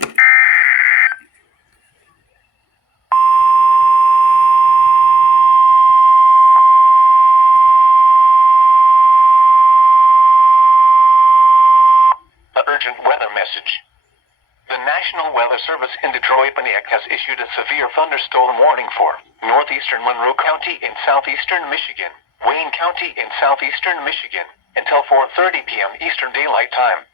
Urgent weather message. The National Weather Service in Detroit has issued a severe thunderstorm warning for northeastern Monroe County in southeastern Michigan, Wayne County in southeastern Michigan, until 4:30 p.m. Eastern Daylight Time.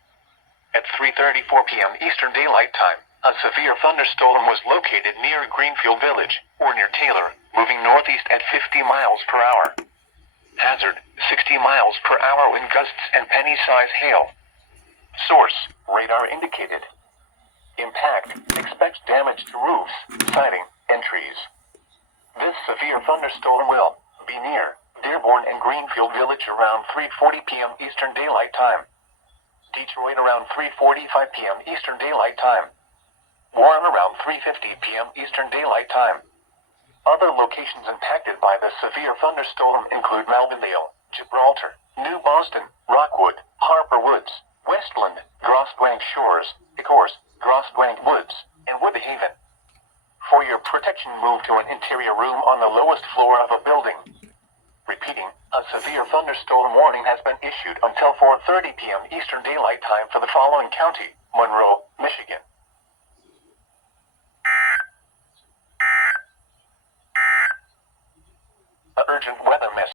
At 3:34 p.m. Eastern Daylight Time, a severe thunderstorm was located near Greenfield Village, or near Taylor, moving northeast at 50 miles per hour. Hazard, 60 miles per hour wind gusts and penny-size hail. Source, radar indicated. Impact, expects damage to roofs, siding, and trees. This severe thunderstorm will be near Dearborn and Greenfield Village around 3:40 p.m. Eastern Daylight Time. Detroit around 3:45 p.m. Eastern Daylight Time. Warren around 3:50 p.m. Eastern Daylight Time. Other locations impacted by the severe thunderstorm include Malvindale, Gibraltar, New Boston, Rockwood, Harper Woods, Westland, Grossblank Shores, Ecorse, Grossblank Woods, and Woodhaven. For your protection, move to an interior room on the lowest floor of a building. Repeating, a severe thunderstorm warning has been issued until 4:30 p.m. Eastern Daylight Time for the following county: Monroe, Michigan. Urgent weather message.